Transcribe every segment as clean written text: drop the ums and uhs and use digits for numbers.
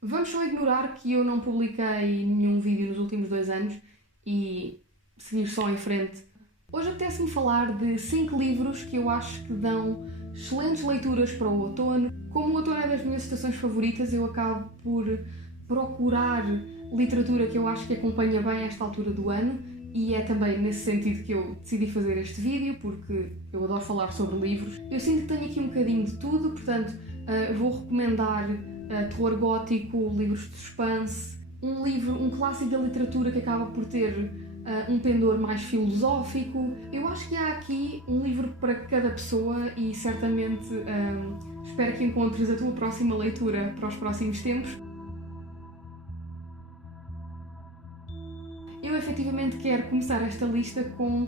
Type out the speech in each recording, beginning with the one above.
Vamos só ignorar que eu não publiquei nenhum vídeo nos últimos 2 anos e seguir só em frente. Hoje apetece-me falar de 5 livros que eu acho que dão excelentes leituras para o outono. Como o outono é das minhas estações favoritas, eu acabo por procurar literatura que eu acho que acompanha bem esta altura do ano, e é também nesse sentido que eu decidi fazer este vídeo, porque eu adoro falar sobre livros. Eu sinto que tenho aqui um bocadinho de tudo, portanto vou recomendar terror gótico, livros de suspense, um clássico da literatura que acaba por ter um pendor mais filosófico. Eu acho que há aqui um livro para cada pessoa e certamente espero que encontres a tua próxima leitura para os próximos tempos. Eu efetivamente quero começar esta lista com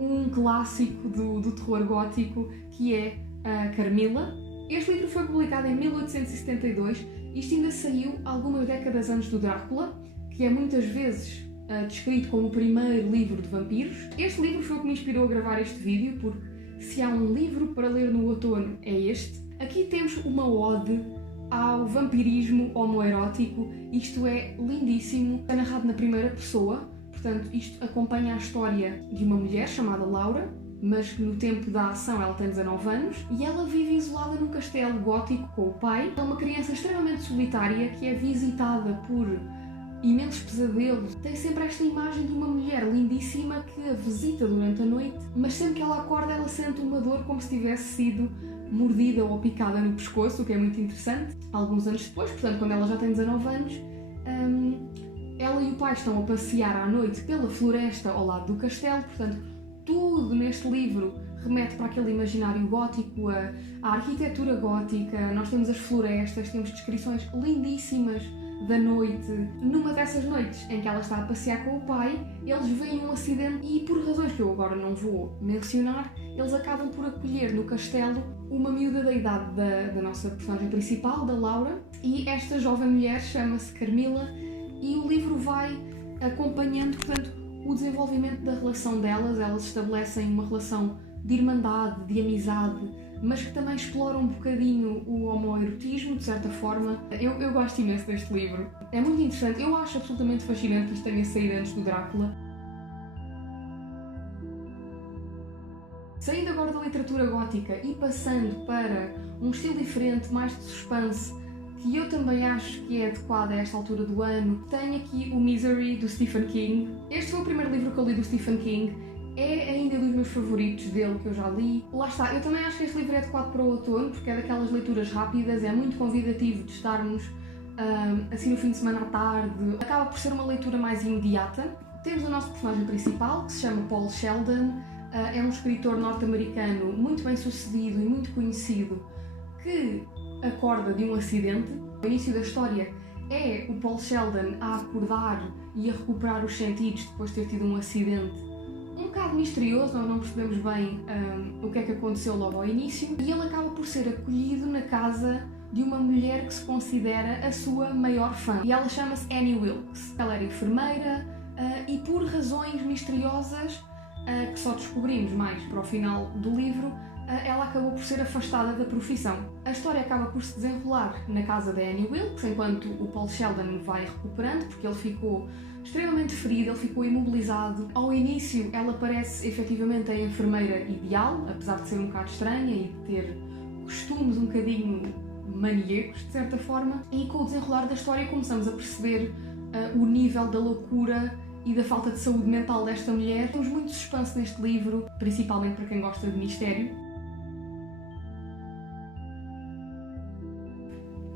um clássico do terror gótico, que é Carmilla. Este livro foi publicado em 1872 e isto ainda saiu algumas décadas antes do Drácula, que é muitas vezes descrito como o primeiro livro de vampiros. Este livro foi o que me inspirou a gravar este vídeo, porque se há um livro para ler no outono é este. Aqui temos uma ode ao vampirismo homoerótico. Isto é lindíssimo, é narrado na primeira pessoa, portanto isto acompanha a história de uma mulher chamada Laura, mas que no tempo da ação ela tem 19 anos e ela vive isolada num castelo gótico com o pai. É uma criança extremamente solitária que é visitada por imensos pesadelos. Tem sempre esta imagem de uma mulher lindíssima que a visita durante a noite, mas sempre que ela acorda ela sente uma dor como se tivesse sido mordida ou picada no pescoço, o que é muito interessante. Alguns anos depois, portanto quando ela já tem 19 anos, ela e o pai estão a passear à noite pela floresta ao lado do castelo, portanto tudo neste livro remete para aquele imaginário gótico, a arquitetura gótica. Nós temos as florestas, temos descrições lindíssimas da noite. Numa dessas noites em que ela está a passear com o pai, eles veem um acidente e, por razões que eu agora não vou mencionar, eles acabam por acolher no castelo uma miúda da idade da nossa personagem principal, da Laura, e esta jovem mulher chama-se Carmilla, e o livro vai acompanhando, portanto, o desenvolvimento da relação delas. Elas estabelecem uma relação de irmandade, de amizade, mas que também explora um bocadinho o homoerotismo, de certa forma. Eu gosto imenso deste livro. É muito interessante. Eu acho absolutamente fascinante que isto tenha saído antes do Drácula. Saindo agora da literatura gótica e passando para um estilo diferente, mais de suspense, que eu também acho que é adequado a esta altura do ano, tenho aqui o Misery, do Stephen King. Este foi o primeiro livro que eu li do Stephen King. É ainda dos meus favoritos dele que eu já li. Lá está, eu também acho que este livro é adequado para o outono, porque é daquelas leituras rápidas, é muito convidativo de estarmos assim no fim de semana à tarde. Acaba por ser uma leitura mais imediata. Temos o nosso personagem principal, que se chama Paul Sheldon. É um escritor norte-americano muito bem sucedido e muito conhecido, que acorda de um acidente. O início da história é o Paul Sheldon a acordar e a recuperar os sentidos depois de ter tido um acidente um bocado misterioso. Nós não percebemos bem o que é que aconteceu logo ao início, e ele acaba por ser acolhido na casa de uma mulher que se considera a sua maior fã, e ela chama-se Annie Wilkes. Ela era enfermeira e por razões misteriosas que só descobrimos mais para o final do livro, ela acabou por ser afastada da profissão. A história acaba por se desenrolar na casa da Annie Wilkes, enquanto o Paul Sheldon vai recuperando, porque ele ficou extremamente ferido, ele ficou imobilizado. Ao início ela parece efetivamente a enfermeira ideal, apesar de ser um bocado estranha e de ter costumes um bocadinho maníacos, de certa forma, e com o desenrolar da história começamos a perceber o nível da loucura e da falta de saúde mental desta mulher. Temos muito suspense neste livro, principalmente para quem gosta de mistério.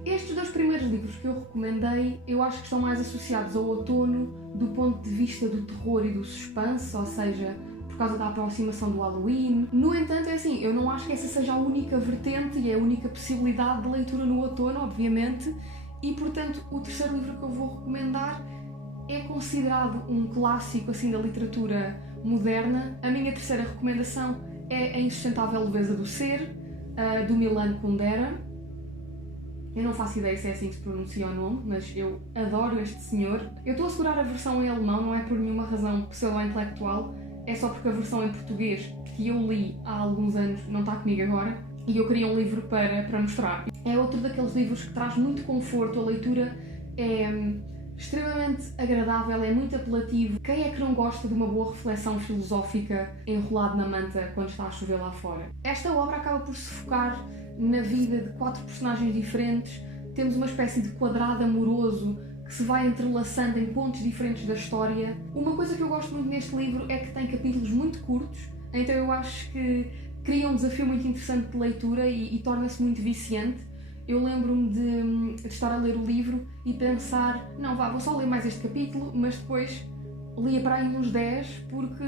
Estes 2 primeiros livros que eu recomendei, eu acho que estão mais associados ao outono do ponto de vista do terror e do suspense, ou seja, por causa da aproximação do Halloween. No entanto, é assim, eu não acho que essa seja a única vertente e a única possibilidade de leitura no outono, obviamente, e portanto o terceiro livro que eu vou recomendar é considerado um clássico assim da literatura moderna. A minha terceira recomendação é A Insustentável Leveza do Ser, do Milan Kundera. Eu não faço ideia se é assim que se pronuncia o nome, mas eu adoro este senhor. Eu estou a segurar a versão em alemão, não é por nenhuma razão pseudo-intelectual, é só porque a versão em português que eu li há alguns anos não está comigo agora. e eu queria um livro para mostrar. É outro daqueles livros que traz muito conforto, a leitura é extremamente agradável, é muito apelativo. Quem é que não gosta de uma boa reflexão filosófica enrolado na manta quando está a chover lá fora? Esta obra acaba por se focar na vida de 4 personagens diferentes. Temos uma espécie de quadrado amoroso que se vai entrelaçando em pontos diferentes da história. Uma coisa que eu gosto muito neste livro é que tem capítulos muito curtos, então eu acho que cria um desafio muito interessante de leitura e torna-se muito viciante. Eu lembro-me de estar a ler o livro e pensar, não, vou só ler mais este capítulo, mas depois lia para aí uns 10, porque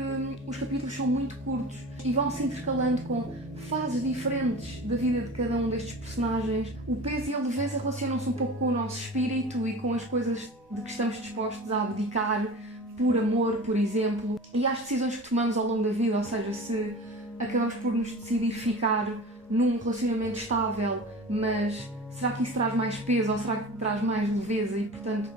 os capítulos são muito curtos e vão-se intercalando com fases diferentes da vida de cada um destes personagens. O peso e a leveza relacionam-se um pouco com o nosso espírito e com as coisas de que estamos dispostos a abdicar por amor, por exemplo, e às decisões que tomamos ao longo da vida, ou seja, se acabamos por nos decidir ficar num relacionamento estável, mas será que isso traz mais peso ou será que traz mais leveza? E portanto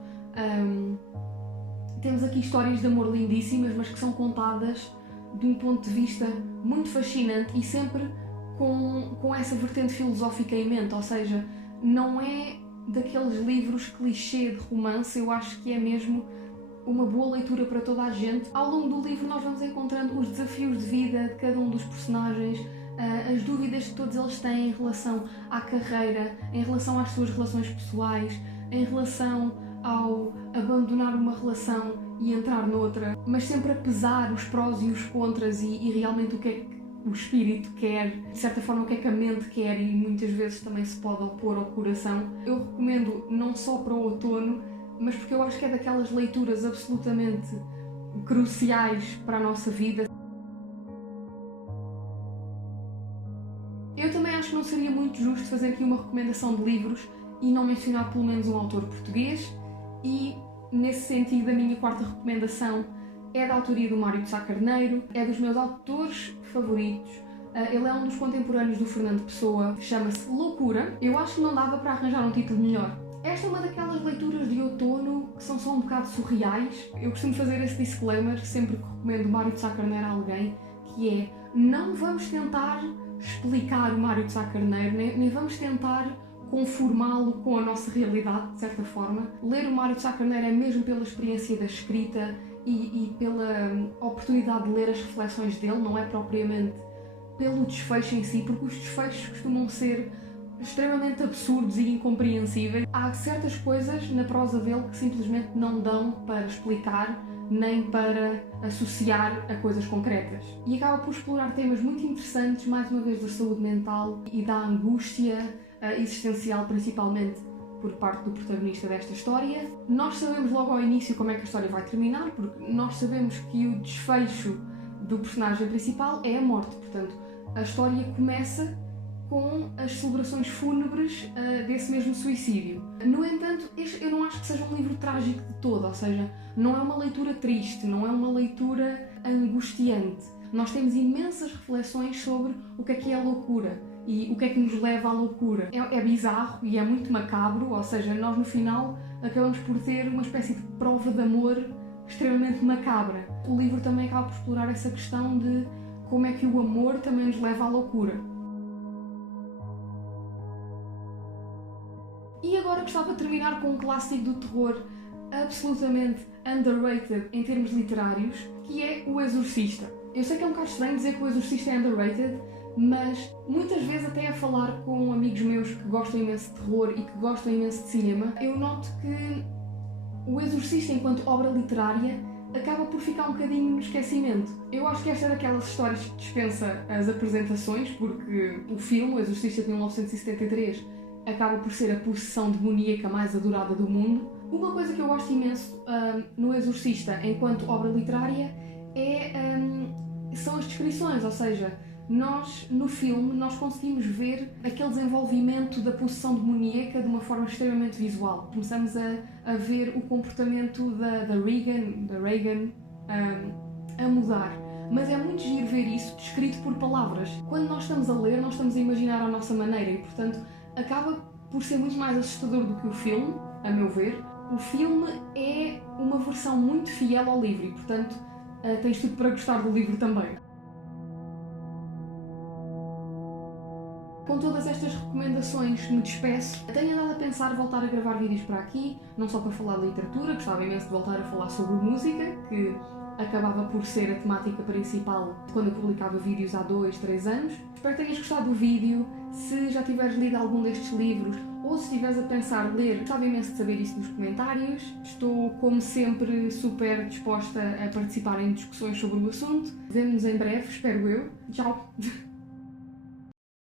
temos aqui histórias de amor lindíssimas, mas que são contadas de um ponto de vista muito fascinante e sempre com essa vertente filosófica em mente, ou seja, não é daqueles livros clichê de romance, eu acho que é mesmo uma boa leitura para toda a gente. Ao longo do livro nós vamos encontrando os desafios de vida de cada um dos personagens, as dúvidas que todos eles têm em relação à carreira, em relação às suas relações pessoais, em relação ao abandonar uma relação e entrar noutra, mas sempre a pesar os prós e os contras e realmente o que é que o espírito quer, de certa forma o que é que a mente quer e muitas vezes também se pode opor ao coração. Eu recomendo não só para o outono, mas porque eu acho que é daquelas leituras absolutamente cruciais para a nossa vida. Eu também acho que não seria muito justo fazer aqui uma recomendação de livros e não mencionar pelo menos um autor português, e nesse sentido a minha quarta recomendação é da autoria do Mário de Sá Carneiro, é dos meus autores favoritos. Ele é um dos contemporâneos do Fernando Pessoa, chama-se Loucura. Eu acho que não dava para arranjar um título melhor. Esta é uma daquelas leituras de outono que são só um bocado surreais. Eu costumo fazer esse disclaimer sempre que recomendo Mário de Sá Carneiro a alguém, que é, não vamos tentar explicar o Mário de Sá Carneiro, nem vamos tentar conformá-lo com a nossa realidade, de certa forma. Ler o Mário de Sá Carneiro é mesmo pela experiência da escrita e pela oportunidade de ler as reflexões dele, não é propriamente pelo desfecho em si, porque os desfechos costumam ser extremamente absurdos e incompreensíveis. Há certas coisas na prosa dele que simplesmente não dão para explicar nem para associar a coisas concretas. E acaba por explorar temas muito interessantes, mais uma vez da saúde mental e da angústia existencial, principalmente por parte do protagonista desta história. Nós sabemos logo ao início como é que a história vai terminar, porque nós sabemos que o desfecho do personagem principal é a morte, portanto a história começa com as celebrações fúnebres desse mesmo suicídio. No entanto, eu não acho que seja um livro trágico de todo, ou seja, não é uma leitura triste, não é uma leitura angustiante. Nós temos imensas reflexões sobre o que é a loucura e o que é que nos leva à loucura. É bizarro e é muito macabro, ou seja, nós no final acabamos por ter uma espécie de prova de amor extremamente macabra. O livro também acaba por explorar essa questão de como é que o amor também nos leva à loucura. E agora gostava de terminar com um clássico do terror absolutamente underrated em termos literários, que é O Exorcista. Eu sei que é um bocado estranho dizer que O Exorcista é underrated, mas muitas vezes até a falar com amigos meus que gostam imenso de terror e que gostam imenso de cinema, eu noto que O Exorcista, enquanto obra literária, acaba por ficar um bocadinho no esquecimento. Eu acho que esta é daquelas histórias que dispensa as apresentações, porque o filme, O Exorcista de 1973, acaba por ser a possessão demoníaca mais adorada do mundo. Uma coisa que eu gosto imenso no Exorcista, enquanto obra literária, são as descrições, ou seja, nós, no filme, nós conseguimos ver aquele desenvolvimento da possessão demoníaca de uma forma extremamente visual. Começamos a ver o comportamento da Regan a mudar. Mas é muito giro ver isso descrito por palavras. Quando nós estamos a ler, nós estamos a imaginar à nossa maneira e, portanto, acaba por ser muito mais assustador do que o filme, a meu ver. O filme é uma versão muito fiel ao livro e, portanto, tens tudo para gostar do livro também. Com todas estas recomendações me despeço. Tenho andado a pensar voltar a gravar vídeos para aqui, não só para falar de literatura, gostava imenso de voltar a falar sobre música, que acabava por ser a temática principal quando eu publicava vídeos há 2, 3 anos. Espero que tenhas gostado do vídeo. Se já tiveres lido algum destes livros ou se estiveres a pensar ler, gostava imenso de saber isso nos comentários. Estou, como sempre, super disposta a participar em discussões sobre o assunto. Vemo-nos em breve, espero eu. Tchau!